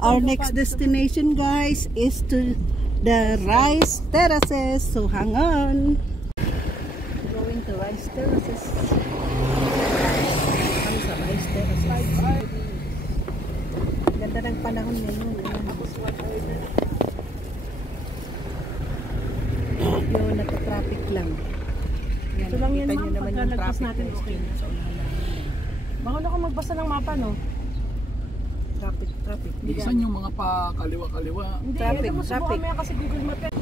Our next destination, guys, is to the rice terraces. So hang on. Going to rice terraces. Kami sa rice terraces. Ganda ng panahon ngayon. Yun, nata-traffic lang. Ito lang yan, ma'am. Pagkalagpas natin, okay. Baka na ako magbasa ng mapa, no? Traffic. Bilisan yung mga pa kaliwa-kaliwa. Hindi, Traffic, mo subukan mo yan kasi Google Map yan.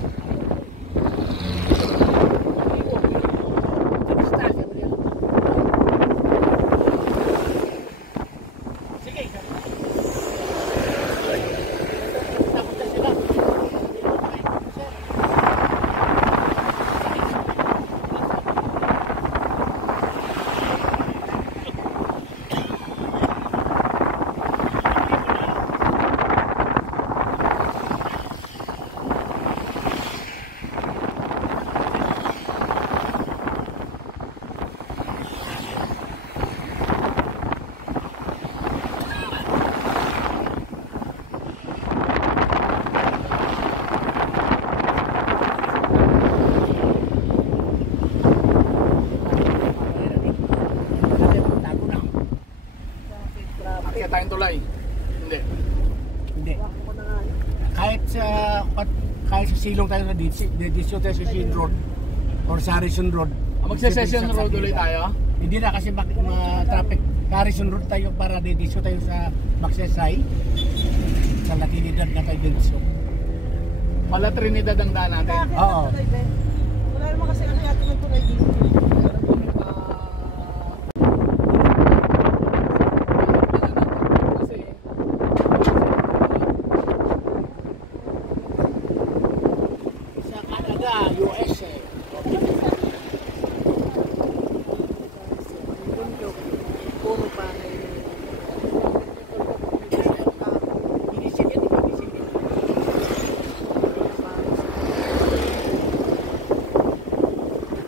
Kaya tayong tulay. Hindi. Kahit sa silong tayo na dito tayo sa Shin Road or sa Harrison Road. Magsa-session road ulit tayo? Hindi na kasi traffic. Harrison Road tayo para dito tayo sa Magsaysay. Sa Latinidad na tayo dito. Mala Trinidad ang daan natin. Oo. Wala naman kasi ano yata ng tulay dito. US eh. Puro bahay.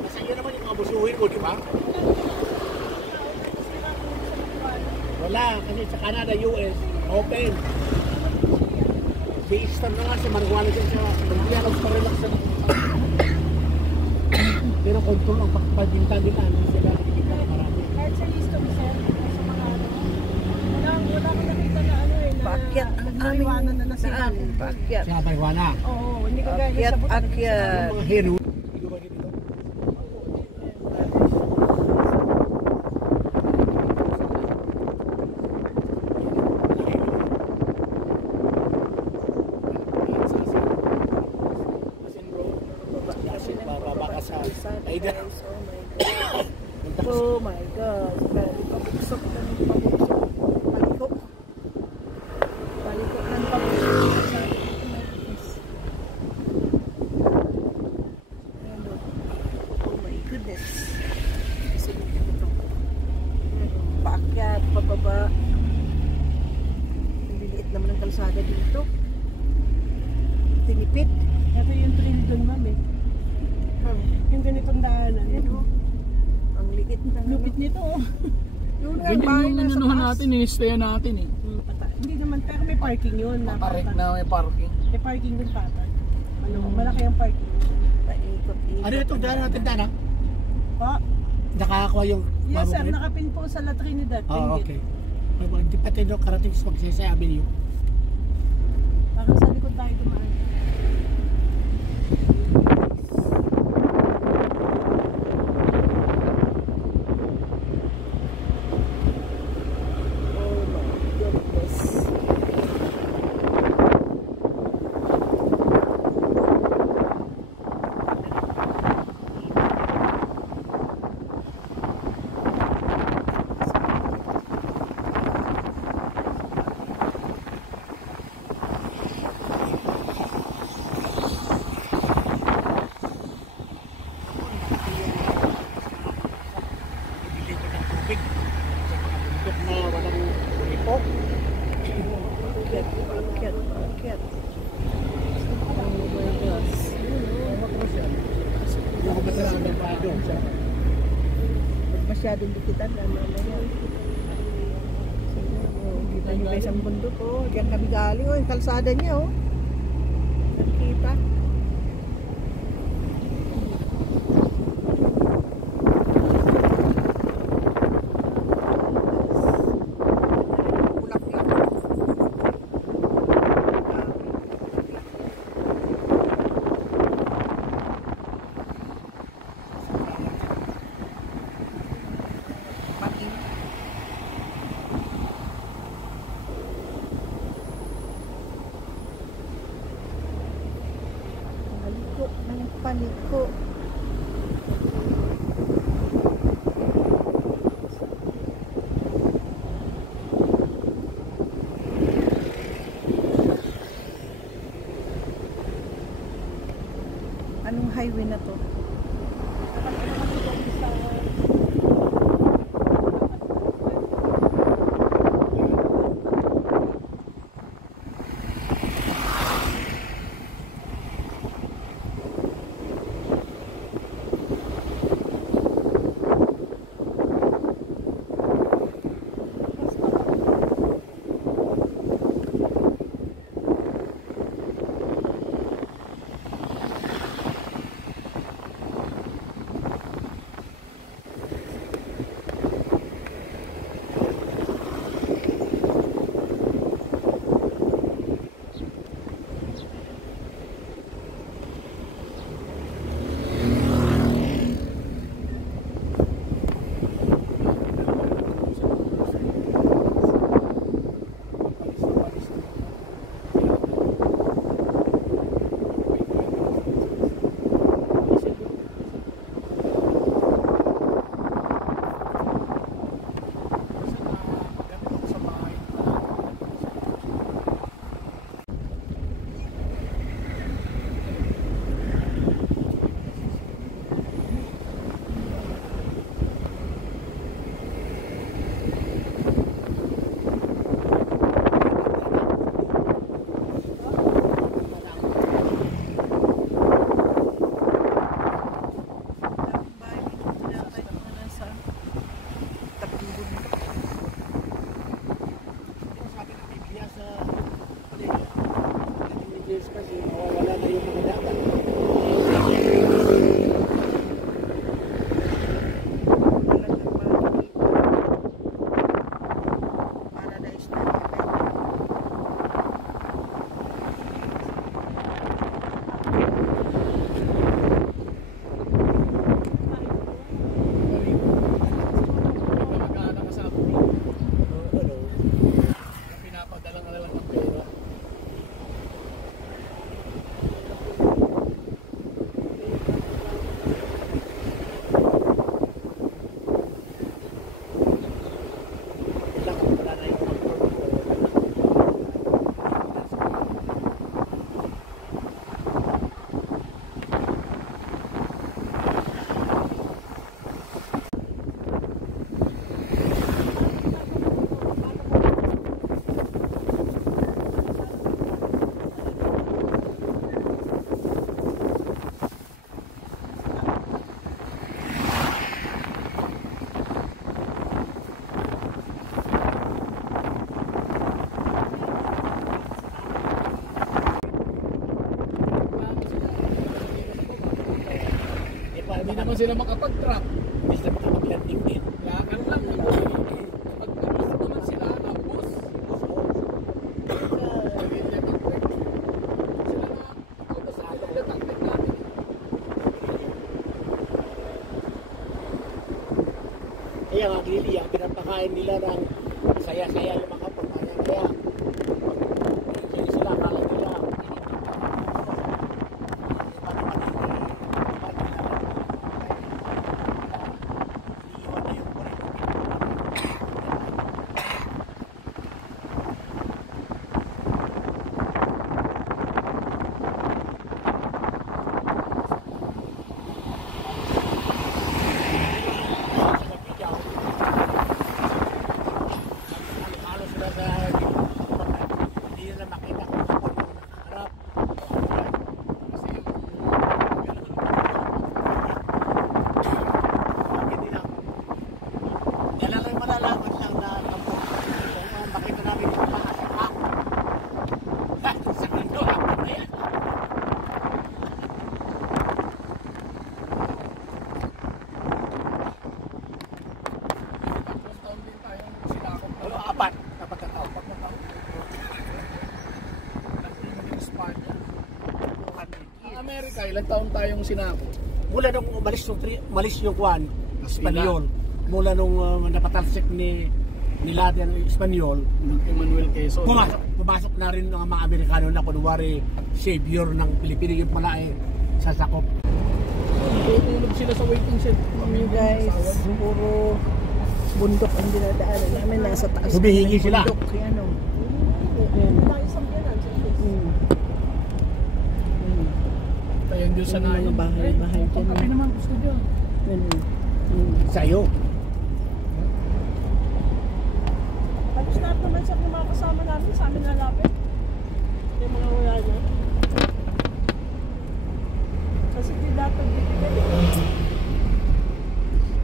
Nasa iyo naman yung mga busuhin mo, di ba? Wala, kasi sa Canada, US, open. Si Eastern na nga, si Marijuana dyan sa Pagbiyan, mag-relax na. Pero control ang pagbinta-binta, hindi sila nakikita na marami. Kahit sa Easton, sir, sa mga ano, wala ko nakita na ano eh, na Paakyat ang aming naiwanan na sila. daan. Paakyat. Sa Marijuana. Oo, hindi ka gaya sa buta. Akyat. Mga hero. Hindi ba dito? Oh my God. Pabusok na ng pabusok. Palikok. Palikok ng pabusok. Oh my goodness. Paakyat, pababa. Ang liliit naman ang kalsada dito. Tinipid. Ito yung trail doon, ma'am eh. Yung ganitong daanan. Ang liit na. Lupit nito oh. Yung Ganyan yung nanunuhan natin, in-stayan natin eh. Hindi naman, pero may parking yun. Parik na may parking. May parking yun patag. Ano, malaki ang parking. Paikot-ikot. Ano itong daan natin, Dana? Pa? Nakakakuha yung Yes sir, Mabulit? nakapin po sa La Trinidad. Oo, okay. Hindi pa tayo karating sa Magsaysay Avenue. Parang sa likod tayo dumaan. Masyadong dikitan na yan. Kita nyo guys ang bundok oh. Diyan kami galing oh. Yung kalsada niya oh. Nakita. Paliko. Anong highway na to? Kasi mawawala na yung mga dagat. Paradise na. Magkakata ka sa apoy. Pinapadala ka lang ng pera. Hindi naman sila makapag-trap. Basta makapag-landing din. Lakad lang. Pag gusto naman sila, bus. Kaya nga, Lili, ang pinapakain nila ng saya-saya lumakapag. Kaya, hindi sila akala nila. Amerika, ilang taon tayong sinako? Mula nung umalis yung Juan, Espanyol. Mula nung napatalsik nila yung Espanyol, Emmanuel Quezon. pumasok na rin ng mga Amerikano na kunwari savior ng Pilipinas yung pala sasakop. Tutulog sila sa waiting shed. Guys, puro bundok ang dinadaanan namin. Nasa taas Humihingi ng sila. bundok. Yan o. Isang biyanan, sa Tayong Diyos sa Yung mga nayon. bahay-bahay dyan. Kapi naman gusto dyan. Yan o. Sa'yo. Halos lahat naman sa mga kasama namin sa amin lalapit. Yung mga wala niya. Kasi di lahat nagbibigay.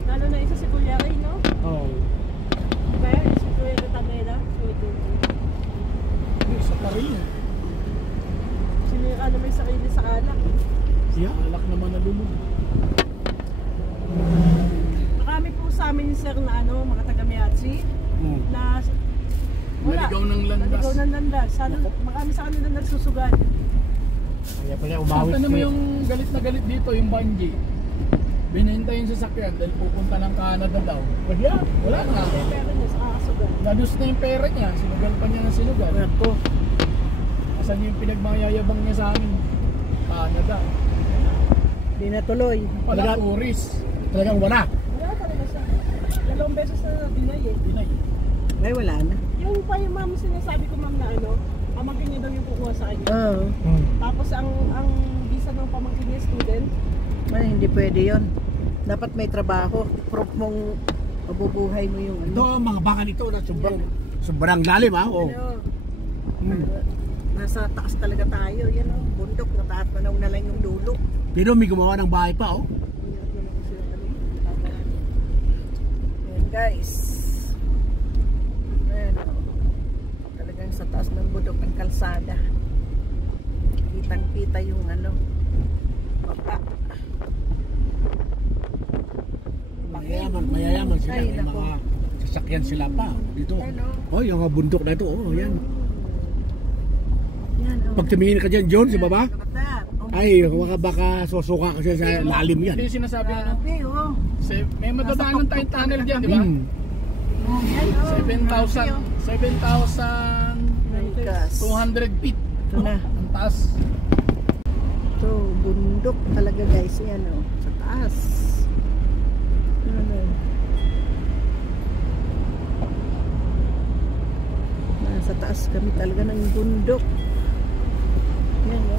Lalo na isa si Kuya Ray, no? Oo. Kaya si Kuya Tamela. Isa pa rin. Sinira na may sarili sa alak. Yeah. Alak naman na lulog. Marami po sa amin sir na mga taga-Miyachi na Naligaw ng landas. Naligaw ng landas. Marami sa kanila nagsusugal. Kaya pala umawit Saan naman yung galit na galit dito, yung Banji? Binenta yung sasakyan dahil pupunta ng Canada daw. Wala na. May pera niya sa kakasugal. Nadus na yung pera niya, sinugal pa niya ng sinugal. Ako. Asan yung pinagmayayabang niya sa amin? Canada. Di na tuloy. Pala Talaga? tourist. talagang wala. Wala talaga siya. Dalawang beses na binay eh. Pinay. Ay, wala na. Yung pa yung ma'am sinasabi ko ma'am na pamangkin niya daw yung kukuha sa kanya. Oo. Tapos ang visa ng pamangkin niya student. Hindi pwede yon. Dapat may trabaho. Proof mong mabubuhay mo yung Ito, mga bakan ito na sobrang lalim ha. Oh. Nasa taas talaga tayo. Yan o. Bundok. Natataw na lang yung dulo. Pero may gumawa ng bahay pa oh. Ayan guys. Ayan o. Talagang sa taas ng bundok ng kalsada. Kitang-kita yung baba. Mayayaman sila. Ay, May nako. mga sasakyan sila pa dito. Ano? Oh, yung mga bundok na ito. Oh, yan. Yan o. Pag tumingin ka dyan, John, sa baba, Kapatar. ay, baka susuka kasi sa lalim yan. Hindi sinasabi Grabe o. may madadaanan tayong tunnel dyan, di ba? Yan o. 7,200 feet. Ito na. Ang taas. Ito, bundok talaga guys. Yan o. Sa taas. Nasa taas kami talaga ng bundok. Yan o.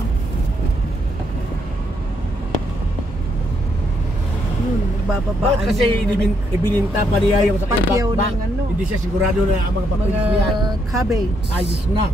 Yun, magbababa. Bakit kasi ibininta pa niya yung Pagyaw sakyan ng hindi siya sigurado na ang mga papilis niya mga cabbage. ayos na.